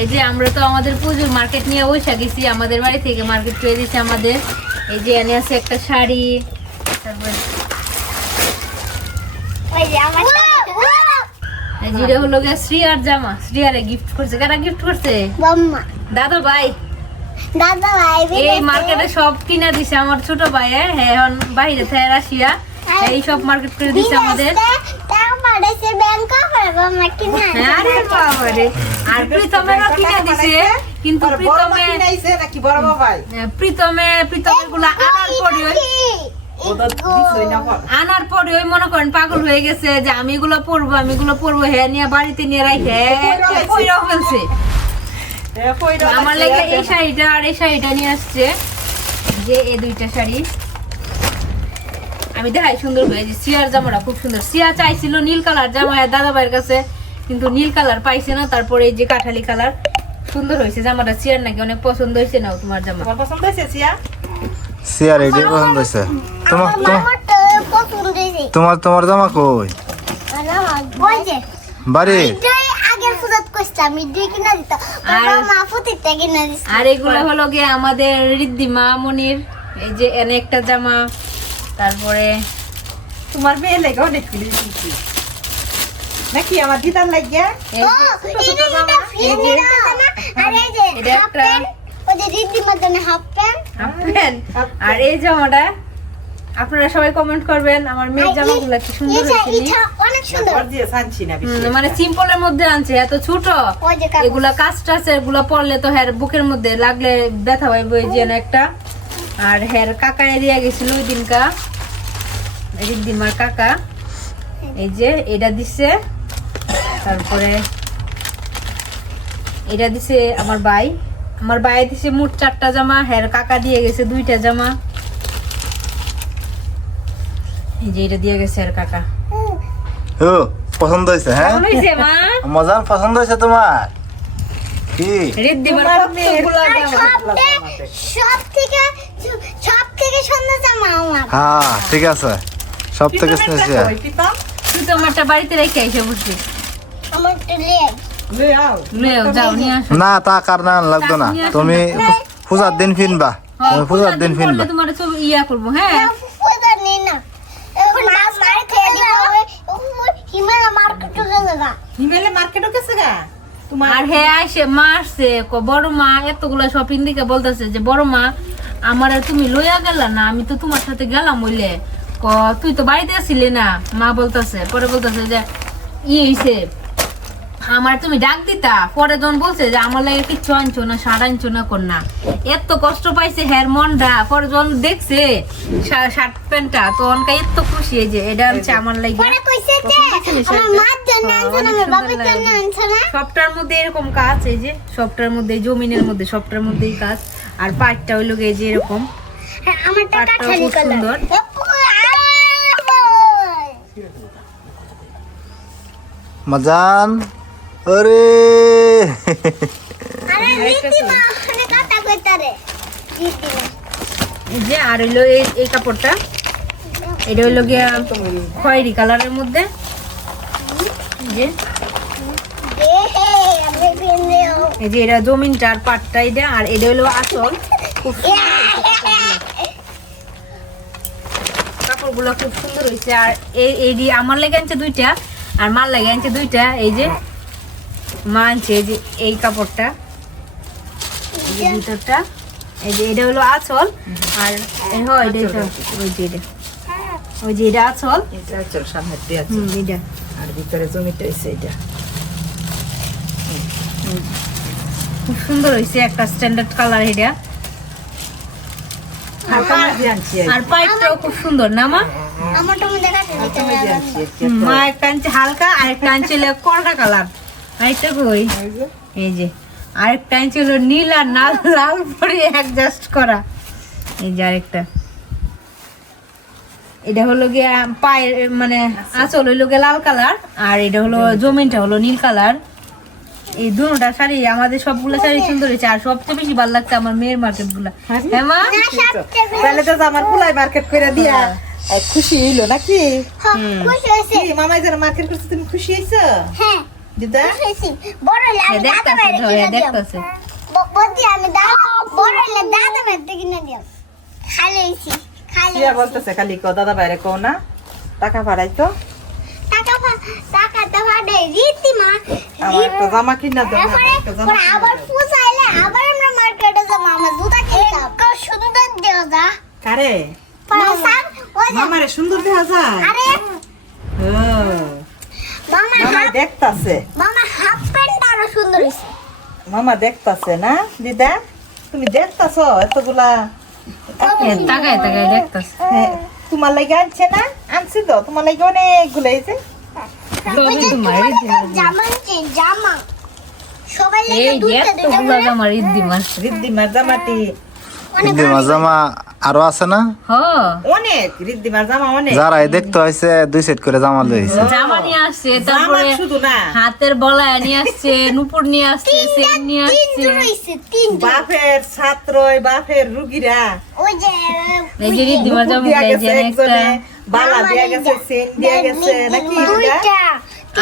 এই যে আমরা তো আমাদের পুজোর মার্কেট নিয়ে বসে গেছি, আমাদের বাড়ি থেকে মার্কেট করে দিচ্ছে আমাদের। এই যে এনে আছে একটা শাড়ি, তারপরে যেটা হলো গিয়ে শ্রিয়ার জামা, শ্রিয়ারে গিফট করছে। কারা গিফট করছে? দাদা ভাই। এই মার্কেটে সব কিনা দিছে আমার ছোট ভাই। হ্যাঁ এখন বাইরে থেকে রাশিয়া এই সব মার্কেট করে দিছে আমাদের। আর প্রীতমেরও কিনে দিছে, কিন্তু প্রীতমের গুলা আনার পরে ওই মনে করেন পাগল হয়ে গেছে যে আমি এগুলো পরবো হ্যাঁ নিয়ে বাড়িতে নিয়ে রাখে ফেলছে। আমার লাগে এই শাড়িটা আর এই শাড়িটা নিয়ে আসছে, যে এই দুইটা শাড়ি আমি দেখাই সুন্দর হয়েছে। সিয়ার জামাটা খুব সুন্দর। সিয়া চাইছিল নীল কালার জামা দাদা ভাইয়ের কাছে, কিন্তু নীল কালার পাইছে না। তারপরে এই যে কাঠালি কালার সুন্দর হয়েছে জামাটা। সিয়ার নাকি অনেক পছন্দ হয়েছে। নাও তোমার জামা পছন্দ হয়েছে? সিয়ার এটাই পছন্দ হয়েছে। তোমার জামা কই? বাড়ি আর এগুলো হলো গিয়ে আমাদের ঋদ্ধিমা মনির। এই যে এনে একটা জামা, তারপরে তোমার মেয়ে লেগে অনেক নাকি আমার দিদার লাগিয়া আর এই জামাটা আপনারা সবাই কমেন্ট করবেন আমার মেয়ের জামাগুলো কি সুন্দর হয়েছে। মানে সিম্পলের মধ্যে আনছে, এত ছোট এগুলা কাজটা আছে, এগুলা পরলে তো হ্যার বুকের মধ্যে লাগলে ব্যথা পাইব। এই যে একটা আর হ্যার কাকা এরিয়া গেছিল ওই দিনকা, ঋদ্ধিমার কাকা। এই যে এটা দিছে, তারপরে এটা দিছে আমার ভাই দিছে মোট 4টা জামা, হ্যার কাকা দিয়ে গেছে 2টা জামা। এই যে এটা দিয়ে গেছে আর কাকা। ও পছন্দ হয়েছে? হ্যাঁ মা মজার পছন্দ হয়েছে তোমার কি? ঋদ্ধিমার কতগুলো জামা, সবথেকে সুন্দর জামা আমার। হ্যাঁ ঠিক আছে, সব থেকে স্পেশাল। তুই তো আমারটা বাড়িতে রেখে এসে বসবি। আমারটা যাও নিয়ে আসো। না তা কার না লাগতো না, তুমি পূজার দিন ফিনবা, তুমি পূজার দিন ফিনবা। তোমার ছবি ইয়া করবো। হ্যাঁ ফুটা নেই না, এখন মাছ মার খেয়ে দিবা হিমালয় মার্কেটে গেছে হিমেলে মার্কেটও গেছে গা তোমার। আর হ্যাঁ আইসে মা আসছে, বড় মা এতগুলা শপিং দিকে বলতেছে যে বড় মা আমার তুমি লইয়া গেলা না, আমি তো তোমার সাথে গেলাম বললে। তুই তো বাড়িতে আসিলি না, মা বলতেছে। পরে বলতেছে যে হইছে আমার তুমি ডাক দিতা। পরে যখন বলছে যে আমার লাগে কিচ্ছু আনছো না, শার্ট আনছো না, কন্যা এত কষ্ট পাইছে হ্যার মনটা। পরে যখন দেখছে শার্ট প্যান্টটা তখন এত খুশি যে এটা আনছে আমার লাগে। সবটার মধ্যে এরকম কাজ, এই যে সবটার মধ্যে জমিনের মধ্যে সবটার মধ্যেই কাজ। আর পাটটা হইলো গিয়ে যে এরকম, পাটটাও খুব সুন্দর। মজান আরে যে আর হইলো এই কাপড়টা, এটা হইলো গিয়া খয়েরি কালারের মধ্যে। এই যে এটা জমিনটার পাটটা এটা, আর এটা হইলো আসল। কাপড়গুলো খুব সুন্দর হয়েছে। আর এই আমার লেগে আনছে 2টা, আর মার লাগে আনছে 2টা। এই যে মা আনছে এই যে এই কাপড়টা, ভিতরটা। এই যে এটা হলো আঁচল, আর ওই যে এটা আঁচল, এটা আর ভিতরে জমিটা হইছে এটা। খুব সুন্দর হয়েছে, একটা স্ট্যান্ডার্ড কালার এটা। আর পাইপটাও খুব সুন্দর না মা? মা একটা আনছে হালকা, আর একটা আনছে করকা কালার। আরেকটা কই? এই যে আরেকটা আনছে হলো নীল আর লাল পরে অ্যাডজাস্ট করা। এই যে আরেকটা, এটা হলো গিয়ে পায়ের মানে আঁচল হইলো গিয়ে লাল কালার, আর এটা হলো জমিনটা হলো নীল কালার। এই দুটোটা শাড়ি আমাদের সবগুলো শাড়ি সুন্দর হয়েছে। আর সবচেয়ে বেশি ভালো লাগছে আমার মেয়ের মার্কেট গুলা। হ্যাঁ মা, তাহলে তো আমার পুলাই মার্কেট করে দিয়া খুশি হইলো নাকি? মামাই যারা মার্কেট করছে তুমি খুশি হয়েছো? দিদা বড় হলে আমি দাদা দেখতাছে ভাইরে ধরে কিনে দিও দেখতাছে বদি আমি বড় হলে দাদা ভাইরে কিনে দিও খালি সিয়া বলতেছে খালি কো দাদা বাইরে কও না টাকা পাঠাইতো টাকা তো ভাড়ে রীতিমা আমার একটা জামা কিনা দাও না, তারপরে একটা জামা পরে কিনা আবার দাও। পূজা এলে আবার আমরা মার্কেটে যাবো আমার জুতা কিনতাম কত সুন্দর দেও যা কারে স্যার ওই যে মামারে সুন্দর দেখা যায় আরে ও, মামা মামা দেখতাছে মামা হাফ প্যান্ট আরো সুন্দর হইছে মামা দেখতাছে না দিদা তুমি দেখতাছো এতগুলা তাকায় তাকায় দেখতাছে হ্যাঁ, তোমার লাগে আনছে না আনছি তো তোমার লাগে অনেকগুলো এসে সবই তোমার রিদ্দিমার জামা সবাই এই লাগে দুইটা এতগুলা জামা রিদ্দিমার রিদ্দিমার জামাটি রিদ্দিমার জামা আরো আছে না হ অনেক রিদ্দিমার জামা অনেক যারাই দেখতে হয়েছে 2 সেট করে জামা লইছে জামা নিয়ে আসছে জামা তারপরে শুধু না হাতের বলায় নিয়ে আসছে নুপুর নিয়ে আসছে সেন নিয়ে তিন আসছে জোড়া হইছে তিন জোড়া বাপের ছাত্র বাপের রুগীরা ওই যে এই যে রিদ্দিমার নুপুর জামা দিয়া গায়ে গেছে যে একটা একজনে, বালা দিয়া গেছে সেন দিয়া গেছে নাকি দিদা? দুইটা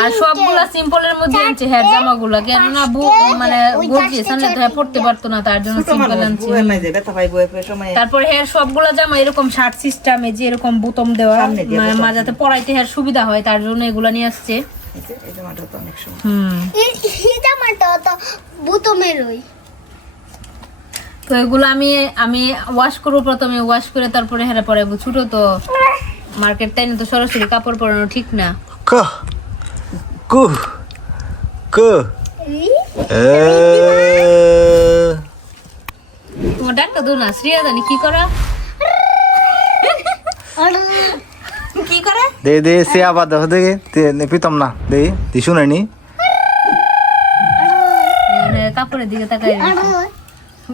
আর সবগুলা সিম্পলের মধ্যে আনছে হ্যাঁ জামাগুলা কেননা মানে গর্জিয়ে সামনে ধরে পড়তে পারতো না তার জন্য ছোট সিম্পল মানুষ আনছে বউয়ের মাঝে ব্যথা পাই বউয়ের সময় তারপরে হ্যাঁ সবগুলা জামা এরকম শার্ট সিস্টেমে যে এরকম বোতাম দেওয়া সামনে দিয়ে বোতাম মাঝাতে পরাইতে হ্যাঁ সুবিধা হয় তার জন্য এগুলা নিয়ে আসছে এই জামাটা তো অনেক সুন্দর হুম এই জামাটা তো বুতমের ওই তো এগুলো আমি ওয়াশ করবো প্রথমে ওয়াশ করে তারপরে হেরে পরে ছোট তো মার্কেট তাই না তো সরাসরি কাপড় পরানো ঠিক না ক কু কু এ তোমার ডাক্তার দো না শ্রিয়া জানি কি করা কি করে দে দে সে আবার দেখো দেখে পিতম না দে দি শুনাইনি কাপড়ের দিকে তাকাই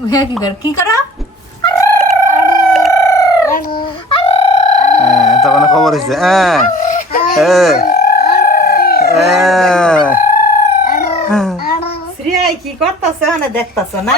হ্যাঁ কি করা তখন খবর হয়েছে শ্রিয়াই কি করতেছে মানে দেখতাছো না